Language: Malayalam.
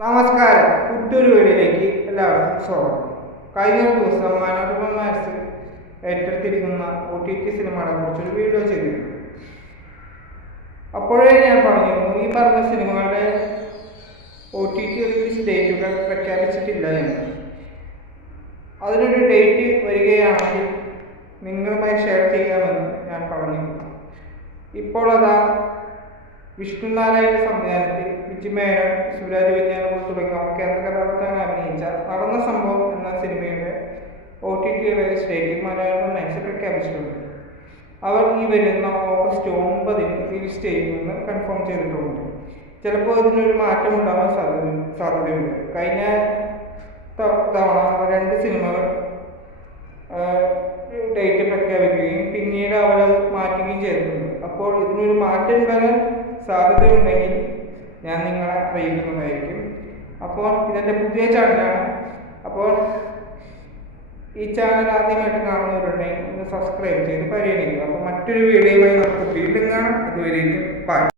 മറ്റൊരു വീടിലേക്ക് എല്ലാവർക്കും സ്വാഗതം. കഴിഞ്ഞ ദിവസം മനോരമ മാക്സ് ഏറ്റെടുത്തിരിക്കുന്ന ഒ ടി ടി സിനിമകളെ കുറിച്ചൊരു വീഡിയോ ചെയ്തിരുന്നു. അപ്പോഴേ ഞാൻ പറഞ്ഞിരുന്നു ഈ പറഞ്ഞ സിനിമകളുടെ ഒ ടി ടി റിലീസ് ഡേറ്റുകൾ പ്രഖ്യാപിച്ചിട്ടില്ല എന്ന്. അതിനൊരു ഡേറ്റ് വരികയാണെങ്കിൽ നിങ്ങളുമായി ഷെയർ ചെയ്യാമെന്ന് ഞാൻ പറഞ്ഞിരുന്നു. ഇപ്പോൾ അതാ വിഷ്ണുനാരായണ സംവിധാനത്തിൽ വിജിമേനോൻ സുരാജ് വിജ്ഞാനപുരം തുടങ്ങിയ കേന്ദ്ര കഥാപാത്രങ്ങൾ അഭിനയിച്ച നടന്ന സംഭവം എന്ന സിനിമയുടെ O T T release Malayalam max പ്രഖ്യാപിച്ചിട്ടുണ്ട് അവർ ഈ വരുന്ന ഓഗസ്റ്റ് ഒമ്പതിന് റിലീസ് ചെയ്യുമെന്ന് കൺഫേം ചെയ്തിട്ടുണ്ട്. ചിലപ്പോൾ ഇതിനൊരു മാറ്റം ഉണ്ടാവാൻ സാധ്യത സാധ്യതയുണ്ട്. കഴിഞ്ഞ തവണ രണ്ട് സിനിമകൾ അപ്പോൾ ഇതിനൊരു മാറ്റം വരാൻ സാധ്യതയുണ്ടെങ്കിൽ ഞാൻ നിങ്ങളെ അറിയിക്കുന്നതായിരിക്കും. അപ്പോൾ ഇതെന്റെ പുതിയ ചാനലാണ്. അപ്പോൾ ഈ ചാനൽ ആദ്യമായിട്ട് കാണുന്നവരുണ്ടെങ്കിൽ ഒന്ന് സബ്സ്ക്രൈബ് ചെയ്ത് പരിഗണിക്കുക. അപ്പോൾ മറ്റൊരു വീഡിയോയുമായി നമുക്ക് വീണ്ടും കാണാം. അതുവരേക്കും ബൈ.